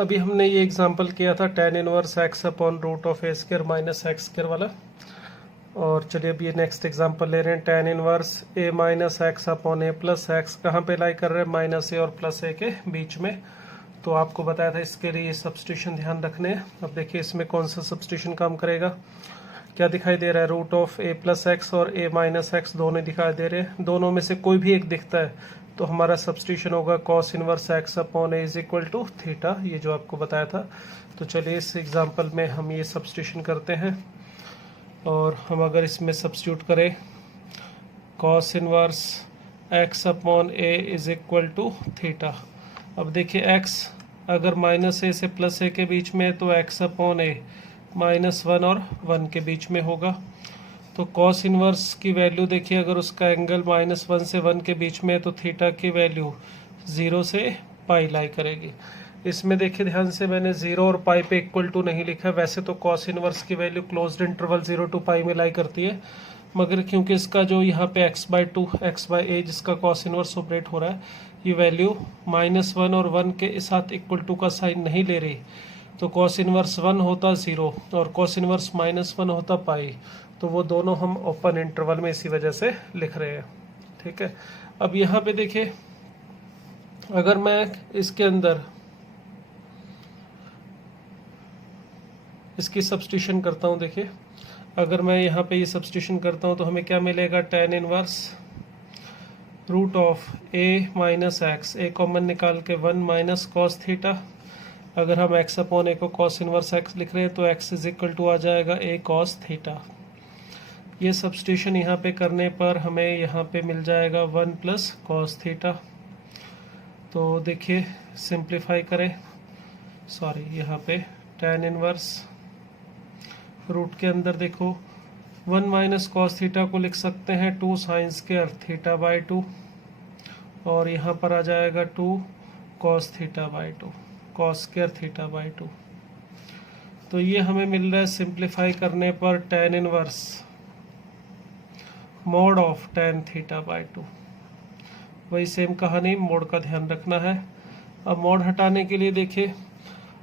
अभी हमने ये एग्जांपल किया था tan inverse x upon root of a square minus x square वाला। और चलिए अब ये नेक्स्ट एग्जांपल ले रहे हैं tan inverse a minus x upon A plus x. कहाँ पे लाई कर रहे हैं? माइनस ए और प्लस ए के बीच में। तो आपको बताया था इसके लिए सब्स्टिट्यूशन ध्यान रखने हैं। अब देखिए इसमें कौन सा सब्स्टिट्यूशन काम करेगा। क्या दिखाई दे रहा है? Root of a plus x और ए माइनस एक्स दोनों दिखाई दे रहे हैं। दोनों में से कोई भी एक दिखता है तो हमारा सब्स्टिट्यूशन होगा cos inverse x upon a is equal to theta, ये जो आपको बताया था। तो चलिए इस एग्जांपल में हम ये सब्स्टिट्यूशन करते हैं और हम अगर इसमें सब्स्टिट्यूट करें cos inverse x upon a is equal to theta. अब देखिए x अगर माइनस ए से प्लस ए के बीच में है तो x अपॉन ए माइनस 1 और 1 के बीच में होगा। तो कॉस इनवर्स की वैल्यू देखिए, अगर उसका एंगल माइनस 1 से 1 के बीच में है तो थीटा की वैल्यू 0 से पाई लाई करेगी। इसमें देखिए ध्यान से मैंने 0 और पाई पे इक्वल टू नहीं लिखा। वैसे तो कॉस इनवर्स की वैल्यू क्लोज्ड इंटरवल 0 टू पाई में लाई करती है, मगर क्योंकि इसका जो यहाँ पे x/2 x/a जिसका कॉस इनवर्स ऑपरेट हो रहा है, ये वैल्यू -1 और 1 के साथ इक्वल टू का साइन नहीं ले रही। तो कॉस इनवर्स 1 होता 0 और कॉस इनवर्स -1 होता पाई। तो वो दोनों हम ओपन इंटरवल में इसी वजह से लिख रहे हैं। ठीक है, अब यहाँ पे देखिए अगर मैं इसके अंदर इसकी सब्स्टिट्यूशन करता हूँ, देखिए अगर मैं यहाँ पे ये सब्स्टिट्यूशन करता हूँ तो हमें क्या मिलेगा? tan inverse root of a minus x, a common निकाल के 1 माइनस कॉस थीटा। अगर हम x अपॉन ए को कॉस इनवर्स x लिख रहे हैं तो x इज इक्वल टू आ जाएगा a कॉस थीटा। ये सब्स्टिट्यूशन यहाँ पे करने पर हमें यहाँ पे मिल जाएगा 1 प्लस कॉस थीटा। तो देखिए सिंप्लीफाई करें, सॉरी यहाँ पे tan इनवर्स रूट के अंदर देखो 1 माइनस कॉस थीटा को लिख सकते हैं 2 साइन स्क्वायर थीटा बाई 2 और यहाँ पर आ जाएगा 2 cos theta by 2 cos square theta by 2। तो ये हमें मिल रहा है सिंप्लीफाई करने पर tan inverse mode of tan theta by 2। वही सेम कहानी, मोड का ध्यान रखना है। अब मोड हटाने के लिए देखिए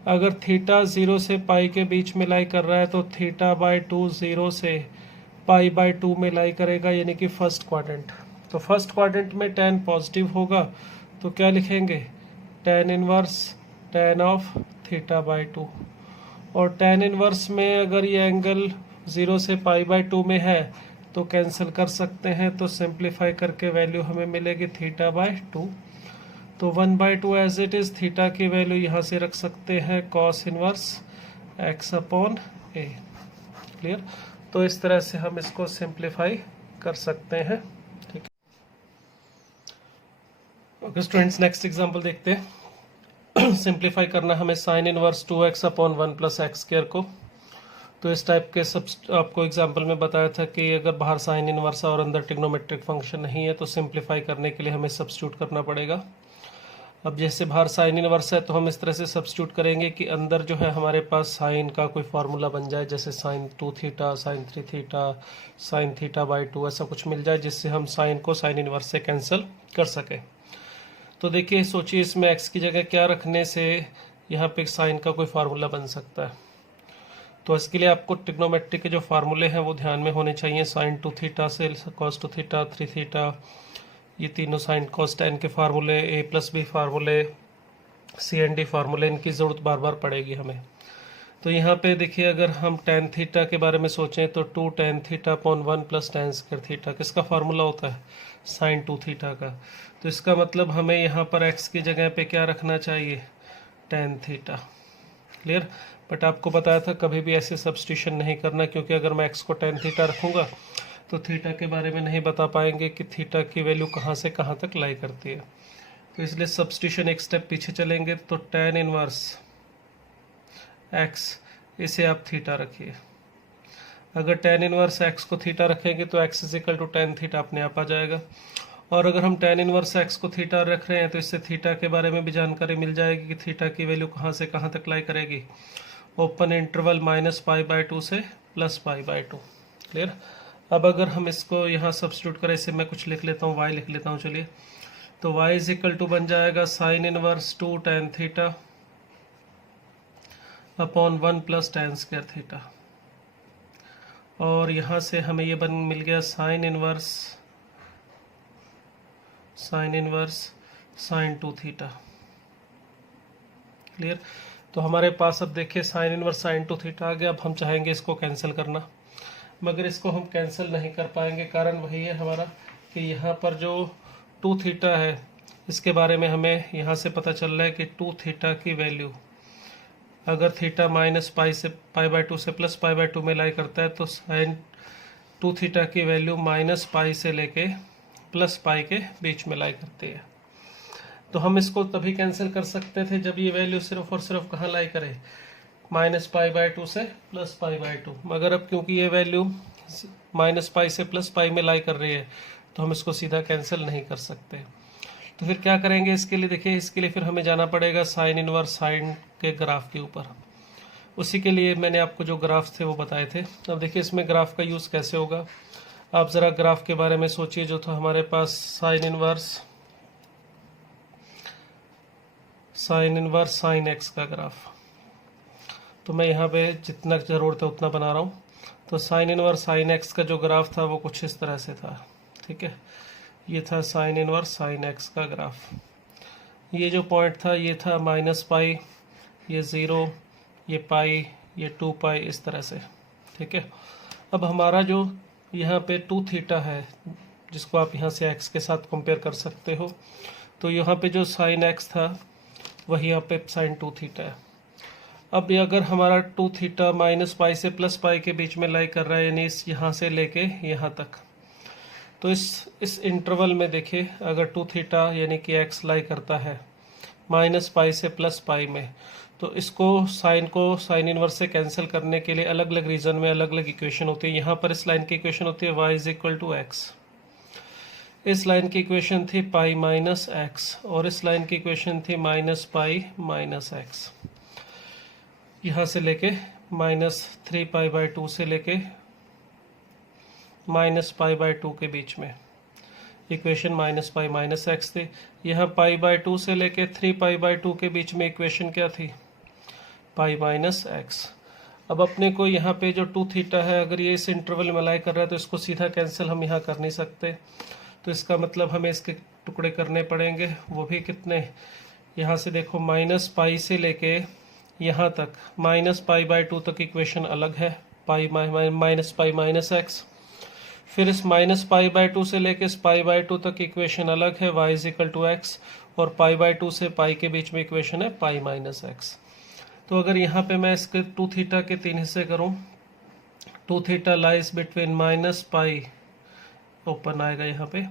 अगर थीटा 0 से पाई के बीच में लाई कर रहा है तो थीटा बाई 2 0 से पाई बाई 2 में लाई करेगा, यानी कि फर्स्ट क्वाड्रेंट। तो फर्स्ट क्वाड्रेंट में tan पॉजिटिव होगा तो क्या लिखेंगे? tan inverse tan of theta by 2। और tan इनवर्स में अगर ये एंगल 0 से पाई बाई 2 में है तो कैंसिल कर सकते हैं। तो सिंप्लीफाई करके वैल्यू हमें मिलेगी थीटा बाई 2। तो 1/2 एज इट इज, थीटा की वैल्यू यहाँ से रख सकते हैं कॉस इनवर्स x अपॉन ए। क्लियर? तो इस तरह से हम इसको सिंप्लीफाई कर सकते हैं। ठीक है, ओके स्टूडेंट्स, नेक्स्ट एग्जांपल देखते हैं। सिंप्लीफाई करना हमें sine inverse 2x upon 1 plus x square को। तो इस टाइप के सब आपको एग्जांपल में बताया था कि अगर बाहर साइन इनवर्स और अंदर ट्रिग्नोमेट्रिक फंक्शन नहीं है तो सिंप्लीफाई करने के लिए हमें सब्स्टिट्यूट करना पड़ेगा। अब जैसे बाहर साइन इनवर्स है तो हम इस तरह से सब्स्टिट्यूट करेंगे कि अंदर जो है हमारे पास साइन का कोई फार्मूला बन जाए, जैसे sine 2 theta, sine 3 theta, sine theta by 2, ऐसा कुछ मिल जाए जिससे हम साइन को साइन इनवर्स से कैंसिल कर सकें। तो देखिए सोचिए इसमें x की जगह क्या रखने से यहाँ पे साइन का कोई फार्मूला बन सकता है। तो इसके लिए आपको ट्रिग्नोमेट्री के जो फार्मूले हैं वो ध्यान में होने चाहिए। साइन 2 थीटा से कॉस 2 थीटा, 3 थीटा, ये तीनों साइन कॉस tan के फार्मूले, a प्लस बी फार्मूले, सी एंड डी फार्मूले, इनकी ज़रूरत बार बार पड़ेगी हमें। तो यहाँ पे देखिए अगर हम tan थीटा के बारे में सोचें तो 2 tan theta upon 1 plus tan square theta किसका फार्मूला होता है? साइन 2 थीटा का। तो इसका मतलब हमें यहाँ पर x की जगह पे क्या रखना चाहिए? tan theta. क्लियर? बट आपको बताया था कभी भी ऐसे सब्स्टिट्यूशन नहीं करना, क्योंकि अगर मैं x को tan थीटा रखूँगा तो थीटा के बारे में नहीं बता पाएंगे कि थीटा की वैल्यू कहाँ से कहाँ तक लाई करती है। तो इसलिए सब्स्टिट्यूशन एक स्टेप पीछे चलेंगे। तो tan इनवर्स x, इसे आप थीटा रखिए। अगर tan इनवर्स x को थीटा रखेंगे तो x is equal to tan theta अपने आप आ जाएगा। और अगर हम tan इनवर्स x को थीटा रख रहे हैं तो इससे थीटा के बारे में भी जानकारी मिल जाएगी कि थीटा की वैल्यू कहाँ से कहाँ तक लाई करेगी? ओपन इंटरवल -π/2 से +π/2। क्लियर? अब अगर हम इसको यहाँ सब्स्टिट्यूट करें, इसे मैं कुछ लिख लेता हूँ, y लिख लेता हूँ। चलिए, तो y इज इक्वल टू बन जाएगा sine inverse 2 tan theta upon 1 plus tan square theta, और यहाँ से हमें ये मिल गया sign inverse sign 2 theta. Clear. तो हमारे पास अब देखिए साइन इनवर्स साइन 2 थीटा आ गया। अब हम चाहेंगे इसको कैंसिल करना, मगर इसको हम कैंसिल नहीं कर पाएंगे। कारण वही है हमारा कि यहाँ पर जो 2 थीटा है इसके बारे में हमें यहाँ से पता चल रहा है कि 2 थीटा की वैल्यू अगर थीटा माइनस पाई/2 से प्लस पाई/2 में लाई करता है तो साइन 2 थीटा की वैल्यू माइनस पाई से लेके प्लस पाई के बीच में लाई करती है। तो हम इसको तभी कैंसिल कर सकते थे जब ये वैल्यू सिर्फ और सिर्फ कहाँ लाई करे, माइनस पाई/2 से प्लस पाई/2। मगर अब क्योंकि ये वैल्यू माइनस पाई से प्लस पाई में लाई कर रही है तो हम इसको सीधा कैंसिल नहीं कर सकते। तो फिर क्या करेंगे इसके लिए, देखिए इसके लिए फिर हमें जाना पड़ेगा साइन इनवर्स साइन के ग्राफ के ऊपर। उसी के लिए मैंने आपको जो ग्राफ थे वो बताए थे। अब देखिए इसमें ग्राफ का यूज़ कैसे होगा, आप ज़रा ग्राफ के बारे में सोचिए। जो था हमारे पास साइन इनवर्स साइन एक्स का ग्राफ, तो मैं यहाँ पे जितना ज़रूरत है उतना बना रहा हूँ। तो साइन इनवर्स साइन एक्स का जो ग्राफ था वो कुछ इस तरह से था। ठीक है, ये था साइन इनवर्स साइन एक्स का ग्राफ। ये जो पॉइंट था ये था माइनस पाई, ये 0, ये पाई, ये 2 पाई, इस तरह से। ठीक है, अब हमारा जो यहाँ पे 2 थीटा है जिसको आप यहाँ से एक्स के साथ कंपेयर कर सकते हो, तो यहाँ पे जो साइन एक्स था वही यहाँ पे साइन 2 थीटा है। अब ये अगर हमारा 2 थीटा माइनस पाई से प्लस पाई के बीच में लाई कर रहा है, यानी इस यहाँ से लेके यहाँ तक, तो इस इंटरवल में देखिए अगर 2 थीटा यानी कि एक्स लाई करता है माइनस पाई से प्लस पाई में, तो इसको साइन इनवर्स से कैंसिल करने के लिए अलग अलग रीजन में अलग अलग इक्वेशन होती है। यहाँ पर इस लाइन की इक्वेशन होती है y is equal to x, इस लाइन की इक्वेशन थी पाई माइनस एक्स, और इस लाइन की इक्वेशन थी माइनस पाई माइनस एक्स। यहाँ से लेके -3 पाई/2 से लेके -पाई/2 के बीच में equation minus pi minus x थी। यहाँ पाई/2 से लेके 3 पाई/2 के बीच में इक्वेशन क्या थी, पाई माइनस एक्स। अब अपने को यहाँ पे जो 2 थीटा है अगर ये इस इंटरवल में लाई कर रहा है तो इसको सीधा कैंसिल हम यहाँ कर नहीं सकते। तो इसका मतलब हमें इसके टुकड़े करने पड़ेंगे, वो भी कितने, यहाँ से देखो माइनस पाई से लेके यहाँ तक -पाई/2 तक इक्वेशन अलग है, pi minus pi minus x. फिर इस -पाई/2 से लेके इस पाई/2 तक इक्वेशन अलग है, y is equal to x, और पाई/2 से पाई के बीच में इक्वेशन है पाई माइनस एक्स। तो अगर यहाँ पे मैं इसके 2 थीटा के 3 हिस्से करूँ, 2 theta lies between minus pi, open आएगा यहाँ पे,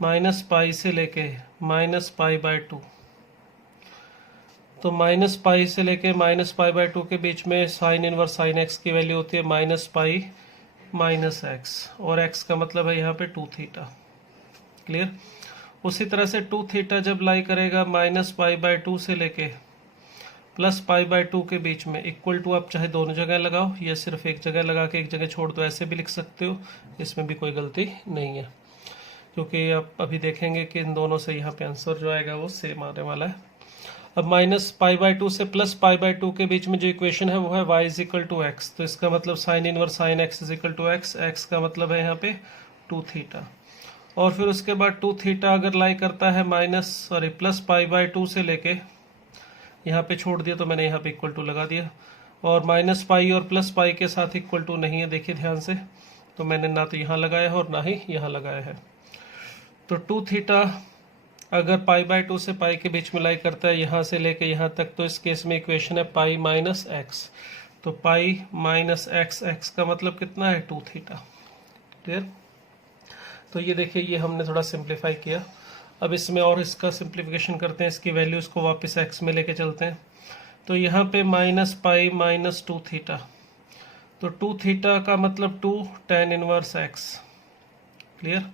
माइनस पाई से लेके -पाई/2, तो माइनस पाई से लेके -पाई/2 के बीच में साइन इनवर्स साइन एक्स की वैल्यू होती है माइनस पाई माइनस एक्स, और एक्स का मतलब है यहाँ पे 2 थीटा। क्लियर। उसी तरह से 2 थीटा जब लाई करेगा -पाई/2 से लेके +पाई/2 के बीच में, इक्वल टू आप चाहे दोनों जगह लगाओ या सिर्फ एक जगह लगा के एक जगह छोड़ दो, ऐसे भी लिख सकते हो, इसमें भी कोई गलती नहीं है, क्योंकि आप अभी देखेंगे कि इन दोनों से यहाँ पे आंसर जो आएगा वो सेम आने वाला है। अब -पाई/2 से +पाई/2 के बीच में जो इक्वेशन है वो है y is equal to x, तो इसका मतलब sine inverse sine x is equal to x, x का मतलब है यहाँ पे 2 थीटा। और फिर उसके बाद 2 थीटा अगर लाई करता है +पाई/2 से लेके, यहाँ पे छोड़ दिया तो मैंने यहाँ पे इक्वल टू लगा दिया, और माइनस पाई और प्लस पाई के साथ इक्वल टू नहीं है, देखिए ध्यान से, तो मैंने ना तो यहाँ लगाया है और ना ही यहाँ लगाया है। तो 2 थीटा अगर पाई/2 से पाई के बीच में लाई करता है यहाँ से लेके यहाँ तक, तो इस केस में इक्वेशन है पाई माइनस एक्स, तो पाई माइनस एक्स, एक्स का मतलब कितना है 2 थीटा। क्लियर। तो ये देखिए ये हमने थोड़ा सिंप्लीफाई किया। अब इसमें और इसका सिंप्लीफिकेशन करते हैं, इसकी वैल्यूज़ को वापस एक्स में लेके चलते हैं। तो यहाँ पे -पाई माइनस 2 थीटा, तो 2 थीटा का मतलब 2 tan इनवर्स एक्स। क्लियर।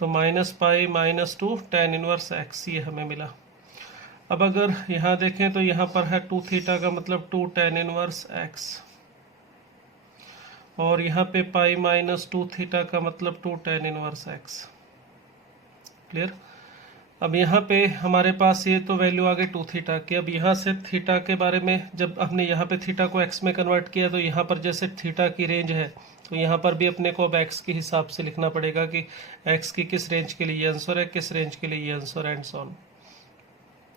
तो -pi minus 2 tan inverse x ये हमें मिला। अब अगर यहाँ देखें तो यहाँ पर है 2 थीटा का मतलब 2 tan इनवर्स एक्स, और यहाँ पे पाई माइनस 2 थीटा का मतलब 2 tan इनवर्स एक्स। क्लियर। अब यहाँ पे हमारे पास ये तो वैल्यू आ गई 2 थीटा की। अब यहाँ से थीटा के बारे में जब हमने यहाँ पे थीटा को एक्स में कन्वर्ट किया तो यहाँ पर जैसे थीटा की रेंज है तो यहाँ पर भी अपने को अब एक्स के हिसाब से लिखना पड़ेगा कि एक्स की किस रेंज के लिए ये आंसर है, किस रेंज के लिए ये आंसर, एंड सो ऑन।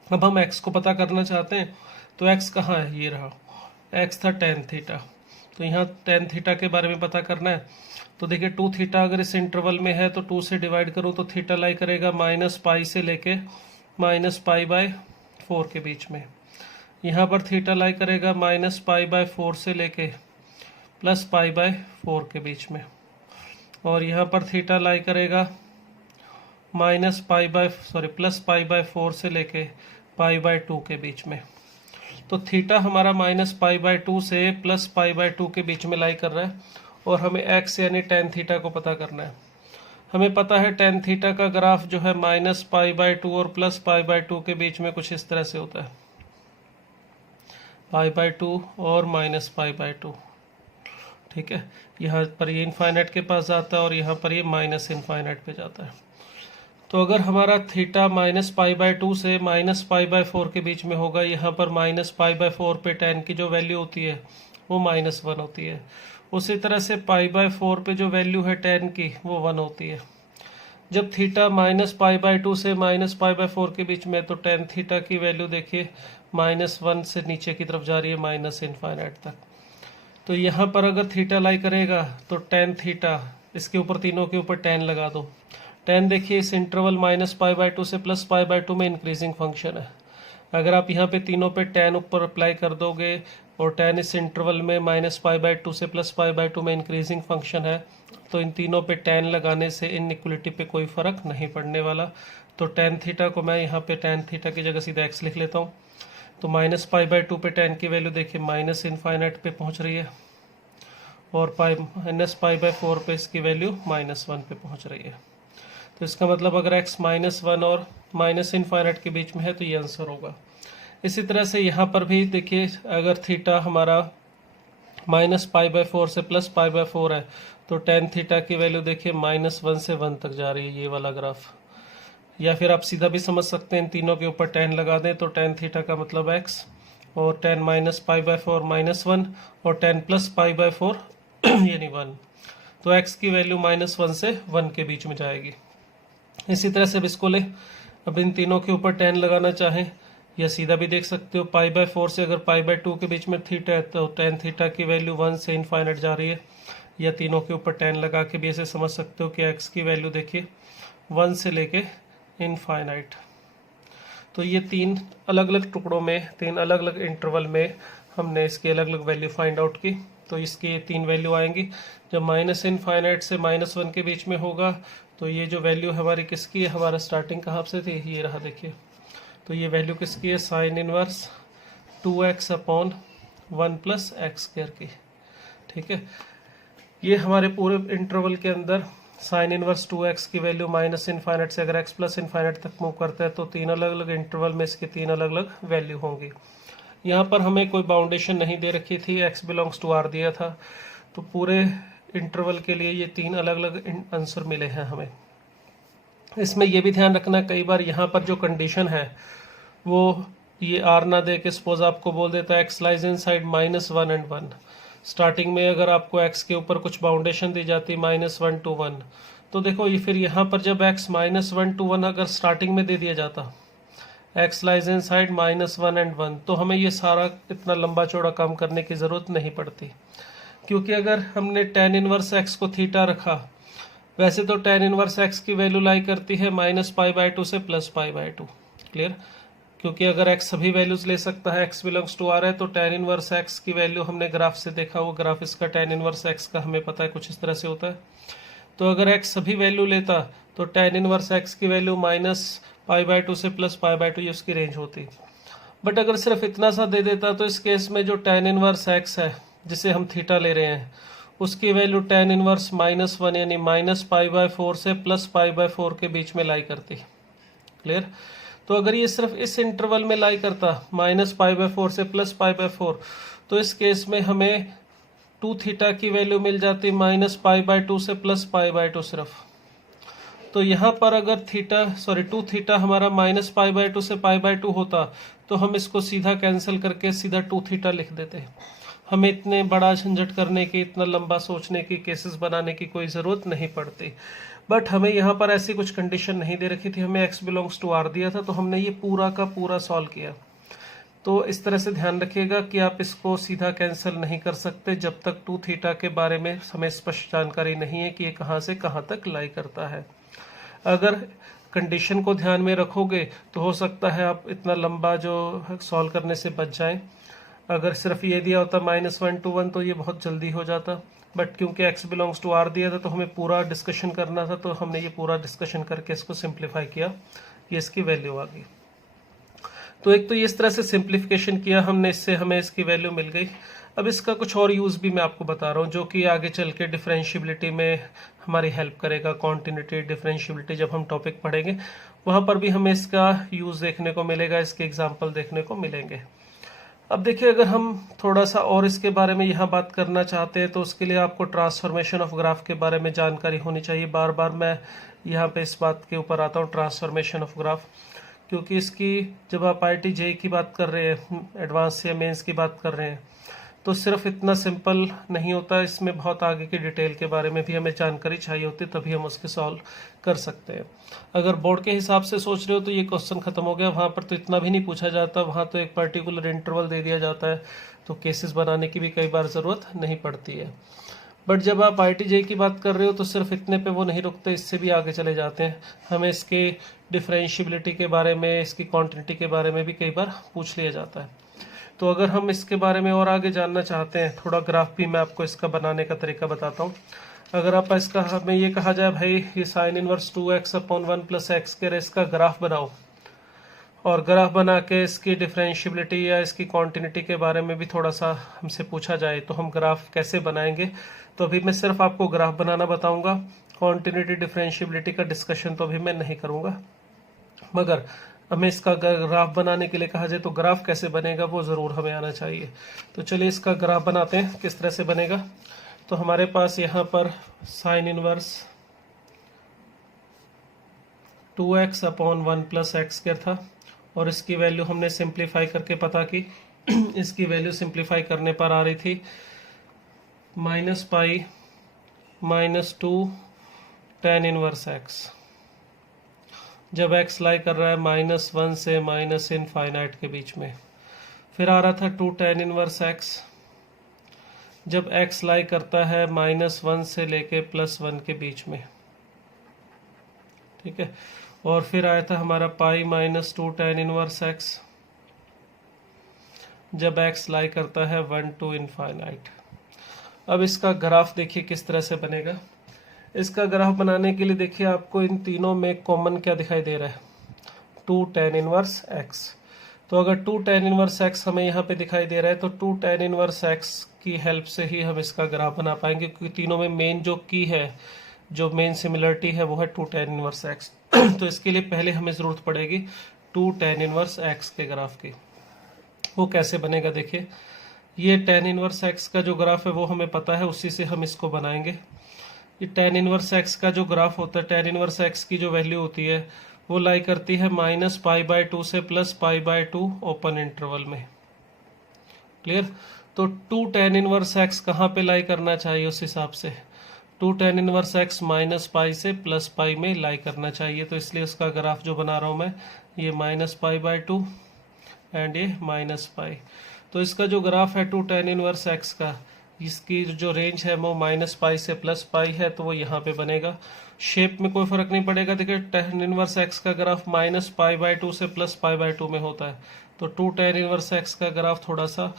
अब हम एक्स को पता करना चाहते हैं तो एक्स कहाँ है, ये रहा, एक्स था tan थीटा। तो यहाँ tan थीटा के बारे में पता करना है तो देखिए 2 थीटा अगर इस इंटरवल में है तो 2 से डिवाइड करूँ तो थीटा लाई करेगा -पाई से लेके -पाई/4 के बीच में। यहाँ पर थीटा लाई करेगा -पाई/4 से लेके +पाई/4 के बीच में। और यहाँ पर थीटा लाई करेगा +पाई/4 से लेके पाई/2 के बीच में। तो थीटा हमारा -पाई/2 से +पाई/2 के बीच में लाई कर रहा है और हमें एक्स यानी tan थीटा को पता करना है। हमें पता है tan थीटा का ग्राफ जो है -पाई/2 और +पाई/2 के बीच में कुछ इस तरह से होता है, पाई/2 और -पाई/2। ठीक है, यहाँ पर ये इनफाइनाइट के पास जाता है और यहाँ पर ये -इनफाइनाइट पे जाता है। तो अगर हमारा थीटा -पाई/2 से -पाई/4 के बीच में होगा, यहाँ पर -पाई/4 पे tan की जो वैल्यू होती है वो -1 होती है। उसी तरह से पाई/4 पे जो वैल्यू है tan की वो 1 होती है। जब थीटा -पाई/2 से -पाई/4 के बीच में तो tan थीटा की वैल्यू देखिए -1 से नीचे की तरफ जा रही है इनफाइनाइट तक। तो यहाँ पर अगर थीटा लाई करेगा तो tan थीटा, इसके ऊपर तीनों के ऊपर tan लगा दो। tan देखिए इस इंटरवल -पाई/2 से +पाई/2 में इंक्रीजिंग फंक्शन है। अगर आप यहाँ पे तीनों पे tan ऊपर अप्लाई कर दोगे और tan इस इंटरवल में -पाई/2 से +पाई/2 में इंक्रीजिंग फंक्शन है तो इन तीनों पे tan लगाने से इनइक्वलिटी पे कोई फ़र्क नहीं पड़ने वाला। तो tan थीटा को मैं यहाँ पे tan थीटा की जगह सीधा x लिख लेता हूँ। तो -पाई/2 पे tan की वैल्यू देखिए इनफाइनाइट पे पहुँच रही है और -पाई/4 पे इसकी वैल्यू -1 पे पहुँच रही है। तो इसका मतलब अगर x -1 और इनफाइनाइट के बीच में है तो ये आंसर होगा। इसी तरह से यहाँ पर भी देखिए अगर थीटा हमारा -पाई/4 से +पाई/4 है तो tan थीटा की वैल्यू देखिए -1 से 1 तक जा रही है, ये वाला ग्राफ। या फिर आप सीधा भी समझ सकते हैं, इन तीनों के ऊपर tan लगा दें तो tan थीटा का मतलब x और tan -पाई/4 -1 और tan +पाई/4 यानी 1। तो x की वैल्यू -1 से 1 के बीच में जाएगी। इसी तरह से अब इसको ले, अब इन तीनों के ऊपर tan लगाना चाहें या सीधा भी देख सकते हो, पाई/4 से अगर पाई/2 के बीच में थीटा है तो tan थीटा की वैल्यू 1 से इनफाइनाइट जा रही है। या तीनों के ऊपर tan लगा के भी ऐसे समझ सकते हो कि x की वैल्यू देखिए 1 से लेके इनफाइनाइट। तो ये 3 अलग अलग टुकड़ों में, 3 अलग अलग इंटरवल में हमने इसकी अलग अलग वैल्यू फाइंड आउट की। तो इसकी 3 वैल्यू आएंगी। जब इनफाइनाइट से -1 के बीच में होगा तो ये जो वैल्यू हमारी किसकी है, हमारा स्टार्टिंग कहाँ से थी, ये रहा देखिए। तो ये वैल्यू किसकी है, साइन इनवर्स 2x/1 + x² की। ठीक है, ये हमारे पूरे इंटरवल के अंदर साइन इनवर्स 2x की वैल्यू इनफाइनाइट से अगर x +इनफाइनाइट तक मूव करता है तो 3 अलग अलग इंटरवल में इसकी 3 अलग अलग वैल्यू होंगी। यहाँ पर हमें कोई बाउंडेशन नहीं दे रखी थी, x बिलोंग्स टू r दिया था, तो पूरे इंटरवल के लिए ये 3 अलग अलग आंसर मिले हैं हमें। इसमें यह भी ध्यान रखना, कई बार यहाँ पर जो कंडीशन है वो ये r ना दे के सपोज आपको बोल देता है x lies in side -1 and 1। Starting में अगर आपको x के ऊपर कुछ बाउंडेशन दी जाती -1 to 1 तो देखो ये फिर यहाँ पर जब x -1 to 1 अगर स्टार्टिंग में दे दिया जाता x lies in side -1 and 1 तो हमें ये सारा इतना लंबा चौड़ा काम करने की ज़रूरत नहीं पड़ती, क्योंकि अगर हमने tan इनवर्स x को थीटा रखा, वैसे तो tan इनवर्स x की वैल्यू लाई करती है -पाई/2 से +पाई/2। क्लियर, क्योंकि अगर x सभी वैल्यूज ले सकता है, x बिलोंग्स टू r है, तो tan इनवर्स x की वैल्यू हमने ग्राफ से देखा, वो ग्राफ इसका tan इनवर्स x का हमें पता है कुछ इस तरह से होता है। तो अगर x सभी वैल्यू लेता तो tan इनवर्स x की वैल्यू -पाई/2 से +पाई/2 ये उसकी रेंज होती। बट अगर सिर्फ इतना सा दे देता तो इस केस में जो tan इनवर्स x है जिसे हम थीटा ले रहे हैं उसकी वैल्यू tan इनवर्स -1 यानी -पाई/4 से +पाई/4 के बीच में लाई करती। क्लियर, तो अगर ये सिर्फ इस इंटरवल में लाई करता -पाई/4 से +पाई/4 तो इस केस में हमें 2 थीटा की वैल्यू मिल जाती -पाई/2 से +पाई/2 सिर्फ। तो यहाँ पर अगर टू थीटा हमारा -π/2 से π/2 होता तो हम इसको सीधा कैंसिल करके सीधा 2 थीटा लिख देते। हमें इतने बड़ा झंझट करने की, इतना लंबा सोचने की, केसेस बनाने की कोई ज़रूरत नहीं पड़ती। बट हमें यहाँ पर ऐसी कुछ कंडीशन नहीं दे रखी थी, हमें x बिलोंग्स टू r दिया था, तो हमने ये पूरा का पूरा सॉल्व किया। तो इस तरह से ध्यान रखिएगा कि आप इसको सीधा कैंसिल नहीं कर सकते जब तक 2 थीटा के बारे में हमें स्पष्ट जानकारी नहीं है कि ये कहाँ से कहाँ तक लाई करता है। अगर कंडीशन को ध्यान में रखोगे तो हो सकता है आप इतना लंबा जो सॉल्व करने से बच जाएं। अगर सिर्फ ये दिया होता -1 to 1 तो ये बहुत जल्दी हो जाता, बट क्योंकि x बिलोंग्स टू r दिया था तो हमें पूरा डिस्कशन करना था, तो हमने ये पूरा डिस्कशन करके इसको सिंप्लीफाई किया, ये इसकी वैल्यू आ गई। तो एक तो इस तरह से सिंप्लीफिकेशन किया हमने, इससे हमें इसकी वैल्यू मिल गई। अब इसका कुछ और यूज़ भी मैं आपको बता रहा हूँ जो कि आगे चल के डिफरेंशियबिलिटी में हमारी हेल्प करेगा। कॉन्टिन्यूटी, डिफरेंशियबिलिटी जब हम टॉपिक पढ़ेंगे वहाँ पर भी हमें इसका यूज़ देखने को मिलेगा, इसके एग्जाम्पल देखने को मिलेंगे। अब देखिए, अगर हम थोड़ा सा और इसके बारे में यहाँ बात करना चाहते हैं तो उसके लिए आपको ट्रांसफॉर्मेशन ऑफ ग्राफ के बारे में जानकारी होनी चाहिए। बार बार मैं यहाँ पे इस बात के ऊपर आता हूँ, ट्रांसफॉर्मेशन ऑफ ग्राफ, क्योंकि इसकी जब आप IIT JEE की बात कर रहे हैं, एडवांस या मेंस की बात कर रहे हैं, तो सिर्फ इतना सिंपल नहीं होता, इसमें बहुत आगे की डिटेल के बारे में भी हमें जानकारी चाहिए होती, तभी हम उसके सॉल्व कर सकते हैं। अगर बोर्ड के हिसाब से सोच रहे हो तो ये क्वेश्चन खत्म हो गया, वहाँ पर तो इतना भी नहीं पूछा जाता, वहाँ तो एक पर्टिकुलर इंटरवल दे दिया जाता है, तो केसेस बनाने की भी कई बार ज़रूरत नहीं पड़ती है। बट जब आप IIT JEE की बात कर रहे हो तो सिर्फ इतने पे वो नहीं रुकते, इससे भी आगे चले जाते हैं। हमें इसके डिफरेंशियबिलिटी के बारे में, इसकी क्वांटिटी के बारे में भी कई बार पूछ लिया जाता है। तो अगर हम इसके बारे में और आगे जानना चाहते हैं, थोड़ा ग्राफ भी मैं आपको इसका बनाने का तरीका बताता हूँ। अगर आप इसका, हमें ये कहा जाए भाई ये साइन इनवर्स 2x/1 + x² इसका ग्राफ बनाओ, और ग्राफ बना के इसकी डिफरेंशियबिलिटी या इसकी क्वांटिटी के बारे में भी थोड़ा सा हमसे पूछा जाए तो हम ग्राफ कैसे बनाएंगे। तो अभी मैं सिर्फ आपको ग्राफ बनाना बताऊंगा, क्वांटिटी डिफरेंशियबिलिटी का डिस्कशन तो अभी मैं नहीं करूंगा। मगर हमें इसका ग्राफ बनाने के लिए कहा जाए तो ग्राफ कैसे बनेगा वो ज़रूर हमें आना चाहिए। तो चलिए इसका ग्राफ बनाते हैं, किस तरह से बनेगा। तो हमारे पास यहाँ पर साइन इनवर्स 2x/1 + x² था, और इसकी वैल्यू हमने सिंप्लीफाई करके पता की। इसकी वैल्यू सिंप्लीफाई करने पर आ रही थी -π -2 tan इनवर्स x, जब x लाई कर रहा है -1 से -∞ के बीच में। फिर आ रहा था 2 tan इनवर्स x, जब x लाई करता है -1 से लेके +1 के बीच में, ठीक है। और फिर आया था हमारा π -2 tan इनवर्स x, जब x लाई करता है 1 to ∞। अब इसका ग्राफ देखिए किस तरह से बनेगा। इसका ग्राफ बनाने के लिए देखिए आपको इन तीनों में कॉमन क्या दिखाई दे रहा है, 2 tan इनवर्स x। तो अगर 2 tan इनवर्स x हमें यहाँ पे दिखाई दे रहा है तो 2 tan इनवर्स x की हेल्प से ही हम इसका ग्राफ बना पाएंगे, क्योंकि तीनों में मेन जो की है, जो मेन सिमिलरिटी है वो है 2 tan इनवर्स x। तो इसके लिए पहले हमें ज़रूरत पड़ेगी 2 tan इनवर्स x के ग्राफ की। वो कैसे बनेगा देखिए, ये tan इनवर्स x का जो ग्राफ है वो हमें पता है, उसी से हम इसको बनाएंगे। ये tan इनवर्स x का जो ग्राफ होता है, tan इनवर्स x की जो वैल्यू होती है वो लाई करती है -π/2 से +π/2 ओपन इंटरवल में। क्लियर। तो 2 tan इनवर्स x कहाँ पे लाई करना चाहिए, उस हिसाब से 2 tan इनवर्स x -π से +π में लाई करना चाहिए। तो इसलिए उसका ग्राफ जो बना रहा हूँ मैं, ये -π/2 एंड ये -π। तो इसका जो ग्राफ है 2 tan इनवर्स x का, इसकी जो रेंज है वो -π से +π है, तो वो यहाँ पे बनेगा। शेप में कोई फर्क नहीं पड़ेगा। देखिए tan इनवर्स x का ग्राफ -π/2 से +π/2 में होता है, तो 2 tan इनवर्स x का ग्राफ थोड़ा सा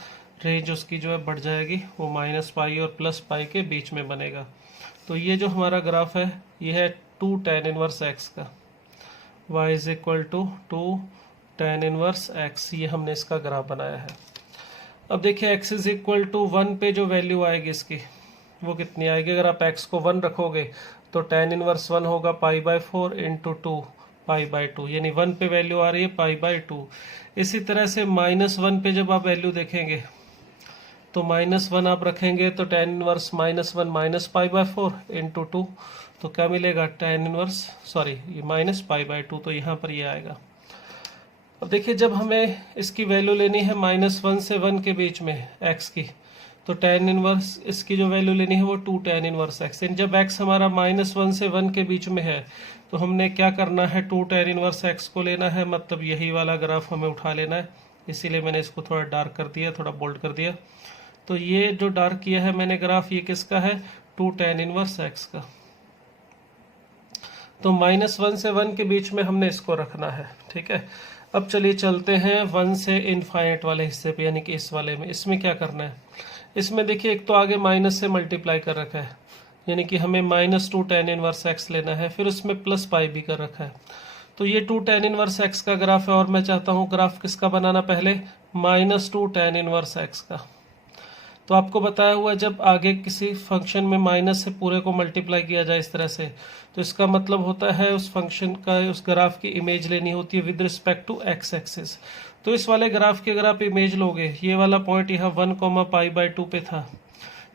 रेंज उसकी जो है बढ़ जाएगी, वो -π और +π के बीच में बनेगा। तो ये जो हमारा ग्राफ है ये है 2 tan इनवर्स x का, y = 2 tan इनवर्स x, ये हमने इसका ग्राफ बनाया है। अब देखिए x = 1 पे जो वैल्यू आएगी इसकी वो कितनी आएगी। अगर आप x को 1 रखोगे तो tan इनवर्स 1 होगा π/4 × 2 π/2, यानी 1 पे वैल्यू आ रही है π/2। इसी तरह से -1 पे जब आप वैल्यू देखेंगे तो -1 आप रखेंगे तो tan inverse -1 minus pi by 4 into 2, तो क्या मिलेगा tan इनवर्स, सॉरी ये माइनस पाई बाय 2, तो यहाँ पर ये आएगा। अब देखिए जब हमें इसकी वैल्यू लेनी है -1 से 1 के बीच में x की, तो tan इनवर्स इसकी जो वैल्यू लेनी है वो 2 tan इनवर्स x। जब x हमारा -1 से 1 के बीच में है तो हमने क्या करना है, 2 tan इनवर्स x को लेना है, मतलब यही वाला ग्राफ हमें उठा लेना है। इसीलिए मैंने इसको थोड़ा डार्क कर दिया, थोड़ा बोल्ड कर दिया। तो ये जो डार्क किया है मैंने ग्राफ, ये किसका है, 2 tan इनवर्स x का। तो -1 से 1 के बीच में हमने इसको रखना है, ठीक है। अब चलिए चलते हैं 1 से इनफाइनाइट वाले हिस्से पे, यानी कि इस वाले में। इसमें क्या करना है, इसमें देखिए एक तो आगे माइनस से मल्टीप्लाई कर रखा है, यानी कि हमें -2 tan इनवर्स x लेना है, फिर उसमें प्लस पाई भी कर रखा है। तो ये 2 tan इनवर्स x का ग्राफ है, और मैं चाहता हूँ ग्राफ किसका बनाना, पहले -2 tan इनवर्स x का। तो आपको बताया हुआ जब आगे किसी फंक्शन में माइनस से पूरे को मल्टीप्लाई किया जाए इस तरह से, तो इसका मतलब होता है उस फंक्शन का, उस ग्राफ की इमेज लेनी होती है with respect to x axis. तो इस वाले ग्राफ की अगर आप इमेज लोगे, ये वाला पॉइंट यहाँ 1, π/2 पे था,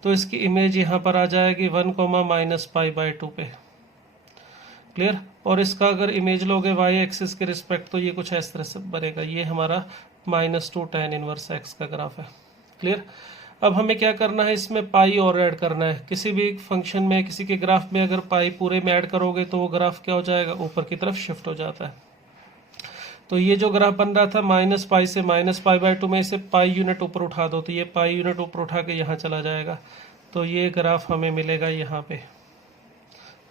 तो इसकी इमेज यहाँ पर आ जाएगी 1, -π/2 पे। क्लियर। और इसका अगर इमेज लोगे y एक्सिस के रिस्पेक्ट, तो ये कुछ इस तरह से बनेगा। ये हमारा -2 tan इनवर्स x का ग्राफ है। क्लियर। अब हमें क्या करना है, इसमें पाई और ऐड करना है। किसी भी फंक्शन में, किसी के ग्राफ में अगर पाई पूरे में ऐड करोगे तो वो ग्राफ क्या हो जाएगा, ऊपर की तरफ शिफ्ट हो जाता है। तो ये जो ग्राफ बन रहा था -π से -π/2 में, इसे पाई यूनिट ऊपर उठा दो, तो ये पाई यूनिट ऊपर उठा के यहाँ चला जाएगा, तो ये ग्राफ हमें मिलेगा यहाँ पे।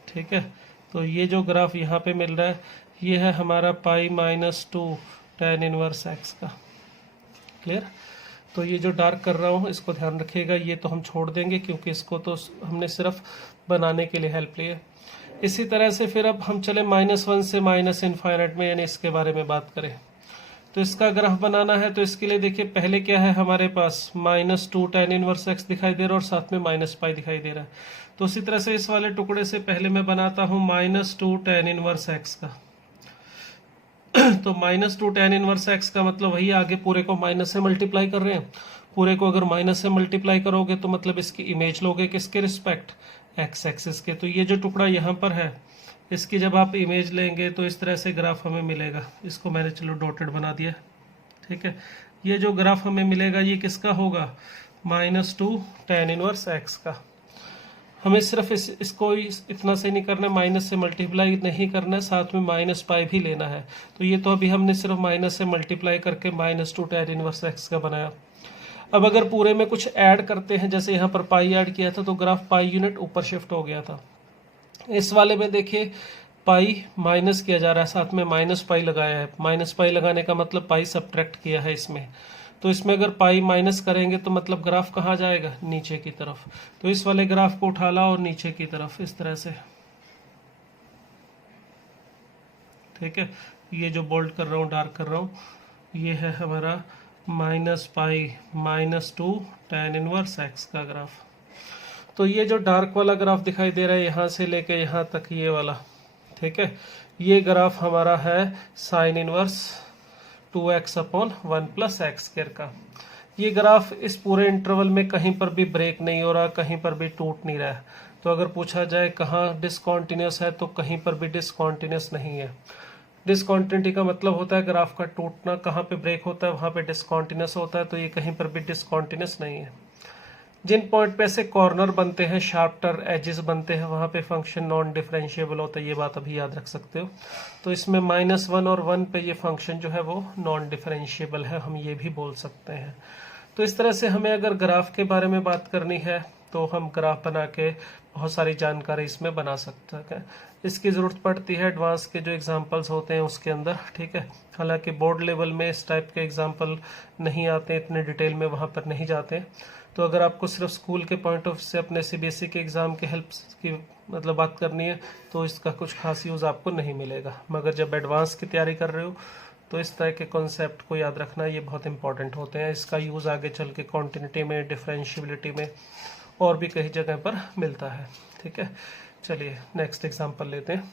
ठीक है। तो ये जो ग्राफ यहाँ पे मिल रहा है, ये है हमारा π-2 tan इनवर्स x का। क्लियर। तो ये जो डार्क कर रहा हूँ इसको ध्यान रखिएगा, ये तो हम छोड़ देंगे क्योंकि इसको तो हमने सिर्फ बनाने के लिए हेल्प ली है। इसी तरह से फिर अब हम चले -1 से -∞ में, यानी इसके बारे में बात करें। तो इसका ग्राफ बनाना है, तो इसके लिए देखिए पहले क्या है हमारे पास, -2 tan इनवर्स x दिखाई दे रहा है और साथ में -π दिखाई दे रहा है। तो उसी तरह से इस वाले टुकड़े से पहले मैं बनाता हूँ -2 tan इनवर्स x का। तो -2 tan इनवर्स x का मतलब वही, आगे पूरे को माइनस से मल्टीप्लाई कर रहे हैं। पूरे को अगर माइनस से मल्टीप्लाई करोगे तो मतलब इसकी इमेज लोगे किसके रिस्पेक्ट, x एक्सिस के। तो ये जो टुकड़ा यहाँ पर है, इसकी जब आप इमेज लेंगे तो इस तरह से ग्राफ हमें मिलेगा। इसको मैंने चलो डॉटेड बना दिया। ठीक है। ये जो ग्राफ हमें मिलेगा ये किसका होगा, -2 tan इनवर्स x का। हमें सिर्फ इसको इतना से नहीं करना है, माइनस से मल्टीप्लाई नहीं करना है, साथ में -π भी लेना है। तो ये तो अभी हमने सिर्फ माइनस से मल्टीप्लाई करके -2 tan इनवर्स x का बनाया। अब अगर पूरे में कुछ ऐड करते हैं, जैसे यहाँ पर पाई ऐड किया था तो ग्राफ पाई यूनिट ऊपर शिफ्ट हो गया था। इस वाले में देखिए पाई माइनस किया जा रहा है, साथ में -π लगाया है। -π लगाने का मतलब पाई सब्ट्रैक्ट किया है इसमें। तो इसमें अगर पाई माइनस करेंगे तो मतलब ग्राफ कहाँ जाएगा, नीचे की तरफ। तो इस वाले ग्राफ को उठा ला और नीचे की तरफ इस तरह से। ठीक है। ये जो बोल्ड कर रहा हूँ, डार्क कर रहा हूँ, ये है हमारा -π-2 tan इनवर्स x का ग्राफ। तो ये जो डार्क वाला ग्राफ दिखाई दे रहा है यहाँ से लेके यहाँ तक, ये वाला, ठीक है, ये ग्राफ हमारा है साइन इनवर्स 2x/1 + x² का। ये ग्राफ इस पूरे इंटरवल में कहीं पर भी ब्रेक नहीं हो रहा, कहीं पर भी टूट नहीं रहा है। तो अगर पूछा जाए कहाँ डिसकॉन्टिन्यूस है, तो कहीं पर भी डिसकॉन्टिन्यूस नहीं है। डिसकॉन्टिन्यूटी का मतलब होता है ग्राफ का टूटना, कहाँ पे ब्रेक होता है वहाँ पे डिसकॉन्टिन्यूस होता है, तो ये कहीं पर भी डिसकॉन्टिन्यूस नहीं है। जिन पॉइंट पे ऐसे कॉर्नर बनते हैं, शार्पर एजेस बनते हैं, वहाँ पे फंक्शन नॉन डिफरेंशिएबल होता है। ये बात अभी याद रख सकते हो। तो इसमें -1 और 1 पे ये फंक्शन जो है वो नॉन डिफरेंशिएबल है, हम ये भी बोल सकते हैं। तो इस तरह से हमें अगर ग्राफ के बारे में बात करनी है तो हम ग्राफ बना के बहुत सारी जानकारी इसमें बना सकते हैं। इसकी ज़रूरत पड़ती है एडवांस के जो एग्जांपल्स होते हैं उसके अंदर। ठीक है। हालांकि बोर्ड लेवल में इस टाइप के एग्जांपल नहीं आते, इतने डिटेल में वहाँ पर नहीं जाते। तो अगर आपको सिर्फ स्कूल के पॉइंट ऑफ से अपने CBSE के एग्ज़ाम के हेल्प की मतलब बात करनी है तो इसका कुछ खास यूज़ आपको नहीं मिलेगा। मगर जब एडवांस की तैयारी कर रहे हो तो इस तरह के कॉन्सेप्ट को याद रखना, ये बहुत इंपॉर्टेंट होते हैं। इसका यूज़ आगे चल के कॉन्टिन्यूटी में, डिफरेंशियबिलिटी में और भी कई जगह पर मिलता है। ठीक है। चलिए नेक्स्ट एग्जाम्पल लेते हैं।